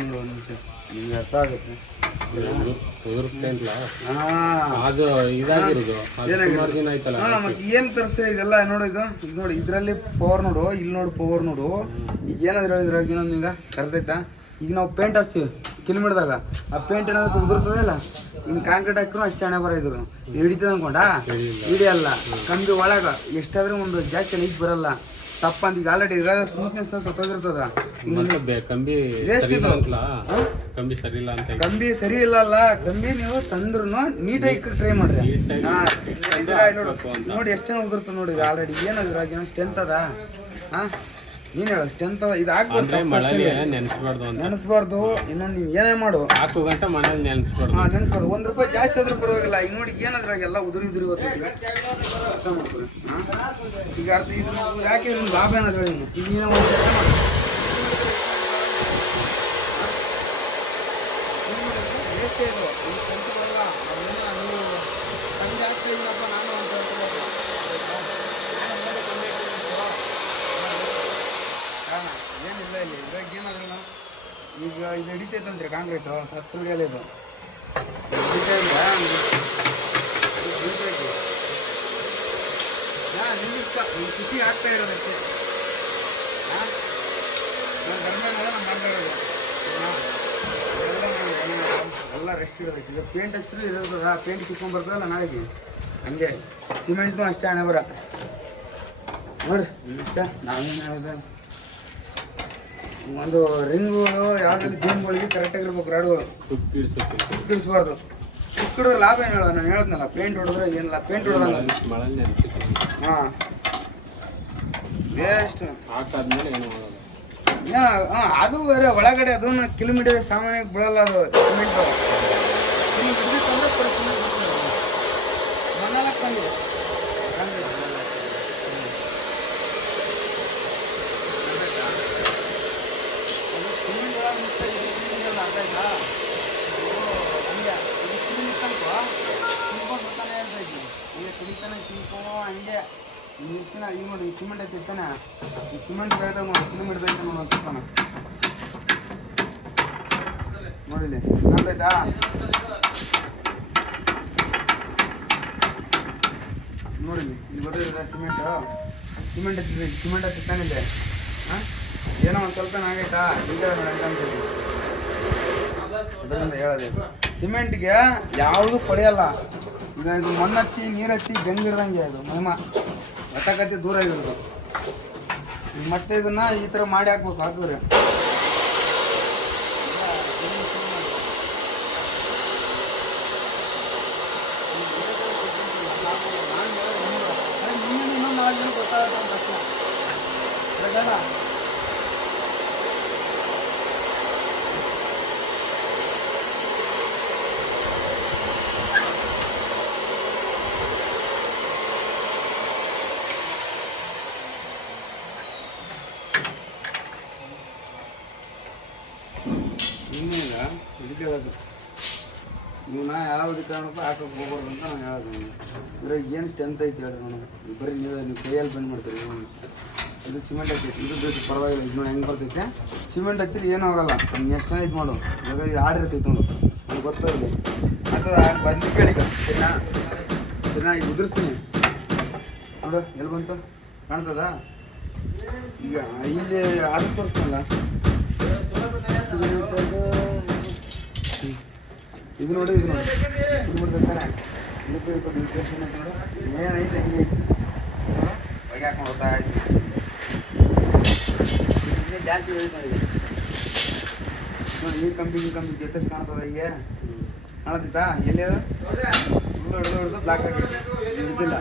ಒಂದು ನಿಮಿಷ ನಿಮ್ಗೆ ಅರ್ಥ ಆಗುತ್ತೆ. ಅದು ಇದಾಗಿರೋದು ದಿನ ಆಯ್ತಲ್ಲ. ಮತ್ತೆ ಏನು ತರಿಸ್ತೀರ ಇದೆಲ್ಲ ನೋಡಿ. ಇದು ನೋಡಿ, ಇದರಲ್ಲಿ ಪವರ್ ನೋಡು, ಇಲ್ಲಿ ನೋಡು ಪವರ್ ನೋಡು. ಈಗ ಏನಾದ್ರು ಹೇಳಿದ್ರಾಗ ಇನ್ನೊಂದು ನಿಂಗೆ ಕರೆದೈತಾ. ಈಗ ನಾವು ಪೇಂಟ್ ಹಚ್ತೀವಿ ಕಿಲೋಮೀಟರ್ದಾಗ, ಆ ಪೇಂಟ್ ಏನಾದ್ರು ಉದುರ್ತದೆ ಅಲ್ಲ, ಇನ್ನು ಕಾಂಕ್ರೀಟ್ ಹಾಕಿದ್ರು ಅಷ್ಟೇ ಹಣೆ ಬರ ಇದ್ರು ಹಿಡಿತದೆ ಅನ್ಕೊಂಡ ಹಿಡಿಯಲ್ಲ. ಕಂಬಿ ಒಳಗೆ ಎಷ್ಟಾದ್ರೂ ಒಂದು ಜಾಸ್ತಿ ಲೈಟ್ ಬರಲ್ಲ. ತಪ್ಪಂತ ಈಗ ಆಲ್ರೆಡಿ ಇದ್ರಾಗ ಸ್ಮೂತ್ನೆಸ್ ಸತ್ತೋಗಿರ್ತದ. ಕಂಬಿ ಸರಿ ಇಲ್ಲ ಅಂತ. ಕಂಬಿ ಸರಿ ಇಲ್ಲ ಅಲ್ಲ, ಕಂಬಿ ನೀವು ತಂದ್ರು ನೀಟಾಗಿ ಟ್ರೈ ಮಾಡ್ರಿ. ನೋಡಿ ಎಷ್ಟು ಜನ ಉದುರ್ತದೆ ನೋಡಿ. ಈಗ ಆಲ್ರೆಡಿ ಏನಾದ್ರಾಗ ಸ್ಟ್ರೆಂತ್ ಅದ. ನೀನ್ ಹೇಳ ಸ್ಟ್ರೆಂತ್ ಇದು ನೆನೆಸ್ಬಾರ್ದು. ಇನ್ನೊಂದು ನೀವ್ ಏನೇ ಮಾಡು ಹಾಕು ಗಂಟೆ ಮನೇಲಿ ನೆನೆಸ್ಬಾರ್ದು. ನೆನೆಸ್ಬಾರ್ದು. ₹1 ಜಾಸ್ತಿ ಆದ್ರೂ ಪರವಾಗಿಲ್ಲ. ಈಗ ನೋಡಿ ಏನಾದ್ರಾಗ ಎಲ್ಲ ಉದುರಿ ಹೋಗ್ತೈತಿ. ಅರ್ಥ ಮಾಡ್ಕೊರಿ. ಈಗ ಅರ್ಥ ಇದು ಯಾಕೆ ಲಾಭ ಏನಾದ್ರು ಹೇಳಿ. ಈಗ ನೀನು ಒಂದು ಕೆಲಸ ಮಾಡಿ, ಎಷ್ಟೇ ಇದು ಕೆಲಸವಲ್ಲ ನೀವು ಸಂಜೆ ಆಗ್ತಿದ್ದೀನಪ್ಪ ನಾನು ಅಂತ ಏನಿಲ್ಲ ಇಲ್ಲಿ ಇದ್ರಾಗ ಏನಾದ್ರಲ್ಲ. ಈಗ ಇದು ಹಿಡಿತೈತಂತ್ರಿ ಕಾಂಕ್ರೀಟು, ಹತ್ತು ಹಿಡಿಯಲ್ಲ ಇದು ಹಿಡಿತಾ ಇಲ್ಲ. ನಿಮ್ಮಿಷ್ಟ ಈ ಖುಷಿ ಆಗ್ತಾ ಇರೋದಕ್ಕೆ ಎಲ್ಲ ರೆಸ್ಟ್ ಇರೋದಕ್ಕೆ. ಈಗ ಪೇಂಟ್ ಹಚ್ಚಿದ್ರು ಇರೋದ, ಪೇಂಟ್ ಕಿತ್ಕೊಂಡ್ ಬರ್ತದಲ್ಲ ನಾಳೆಗೆ, ಹಂಗೆ ಸಿಮೆಂಟ್ನು ಅಷ್ಟೇ ಹಣೆ ಬರ ನೋಡಿ. ಇಷ್ಟ ನಾವೇನು ಹೇಳಿದೆ, ಒಂದು ರಿಂಗ್ಗಳು ಯಾವ್ದ್ರಲ್ಲಿ ಬೀಮ್ಗಳಿಗೆ ಕರೆಕ್ಟಾಗಿರ್ಬೇಕು. ರಾಡ್ಗಳು ತುಕ್ಕಿಡಿಸ್ಬಾರ್ದು. ತುಕ್ಕಿಡಿದ್ರೆ ಲಾಭ ಏನು ಹೇಳೋ. ನಾನು ಹೇಳದ್ನಲ್ಲ, ಪೇಂಟ್ ಹೊಡೆದ್ರೆ ಏನಿಲ್ಲ, ಪೇಂಟ್ ಹೊಡೆದಲ್ಲ. ಹಾಂ ವೇಸ್ಟ್ ಹಾಕಾದ್ಮೇಲೆ ಏನು ಅದು ಬೇರೆ. ಒಳಗಡೆ ಅದನ್ನು ಕಿಲೋಮೀಟರ್ ಸಾಮಾನ್ಯವಾಗಿ ಬೀಳಲ್ಲ. ಅದು ಸಿಮೆಂಟು ಮಣ್ಣಾಲಕ್ಕಂದು ಹಂಗೆ ಮಿಕ್ಕಿನ ಈಗ ನೋಡಿ, ಈ ಸಿಮೆಂಟ್ ಐತಿರ್ತಾನೆ. ಈ ಸಿಮೆಂಟ್ ಐತೆ ನೋಡಿ, ಕಿಲೋಮೀಟರ್ ಐತೆ ನೋಡಿ ಅನ್ಸುತ್ತಾನ ನೋಡಿಲಿ ಕಾಣ್ತೈತಾ. ನೋಡಿಲಿ ಇಲ್ಲಿ ಗೊತ್ತಿರೋದ ಸಿಮೆಂಟ್ ಹತ್ತಿರ್ತಾನೆ ಇದೆ. ಏನೋ ಒಂದು ಸ್ವಲ್ಪ ಆಗೈತಾ ಈಗ ನೋಡಿ ಅಂತೀವಿ. ಅದರಿಂದ ಹೇಳೋದು ಸಿಮೆಂಟ್ಗೆ ಯಾವುದು ಕೊಳೆಯಲ್ಲ. ಈಗ ಇದು ಮಣ್ಣತ್ತಿ ನೀರತ್ತಿ ಬೆಂಗಿಡ್ದಂಗೆ ಅದು ಮಹಿಮ ಕತ್ತಿ ದೂರ ಆಗಿರೋದು. ಮತ್ತೆ ಇದನ್ನ ಈ ಥರ ಮಾಡಿ ಹಾಕ್ಬೇಕು. ಹಾಕಿದ್ರೆ ಇನ್ನೊಂದು 4 ಜನ ಗೊತ್ತಾಗುತ್ತೆ ತಕ್ಷಣ. ಇನ್ನೇನ ಇದಕ್ಕೆ ಹೇಳೋದು, ಇವನ್ನ ಯಾವುದೇ ಕಾರಣಕ್ಕೂ ಹಾಕೋಕೆ ಹೋಗ್ಬಾರ್ದು ಅಂತ ನಾನು ಹೇಳೋದು. ಇದ್ರಾಗ ಏನು ಸ್ಟ್ರೆಂತ್ ಐತಿ ಹೇಳಿ ನೋಡೋಣ. ಬರೀ ನೀವು ಕೈಯಲ್ಲಿ ಬಂದ್ ಮಾಡ್ತೀರಿ. ಇದು ಸಿಮೆಂಟ್ ಹತ್ತೈತಿ, ಇದು ಬೇಕು ಪರವಾಗಿಲ್ಲ. ಇದು ನೋಡಿ ಹೆಂಗೆ ಬರ್ತೈತೆ. ಸಿಮೆಂಟ್ ಹತ್ತಿರ ಏನೂ ಆಗೋಲ್ಲ. ಎಷ್ಟು ಜನ ಇದು ಮಾಡು. ಇವಾಗ ಇದು ಆಡಿರ್ತೈತೆ ನೋಡು, ಅದು ಗೊತ್ತಾಗಿದೆ. ಅಥವಾ ಬಂದು ಕೇಳಿ ಸರಿನಾ. ಈಗ ಉದುರಿಸ್ತೀನಿ ನೋಡು, ಎಲ್ಲಿ ಬಂತು ಕಾಣ್ತದ. ಈಗ ಇಲ್ಲಿ ಅದು ತೋರಿಸ್ತಾನಲ್ಲ, ಇದು ನೋಡಿ, ಇದು ನೋಡಿ ಇದು ಬಿಡ್ತಾನೆ. ಇದಕ್ಕೆ ನ್ಯೂಟ್ರಿಷನ್ ಐತೆ ನೋಡು, ಏನೈತೆ ಹಂಗೆ ಐತಿ. ಹೊಗೆ ಹಾಕೊಂಡು ಹೋಗ್ತಾ ಇದ್ವಿ. ಜಾಸ್ತಿ ಹೇಳಿದ್ ನೋಡಿ. ನೋಡಿ ಈ ಕಂಬಿ ಜೊತೆ ಕಾಣ್ತದ. ಈಗ ಕಾಣತ್ತಿತ್ತಾ ಎಲ್ಲಿ ಫುಲ್ ಹಿಡಿದು ಬ್ಲಾಕ್ ಆಗೈತಿ, ಹಿಡಿದಿಲ್ಲ.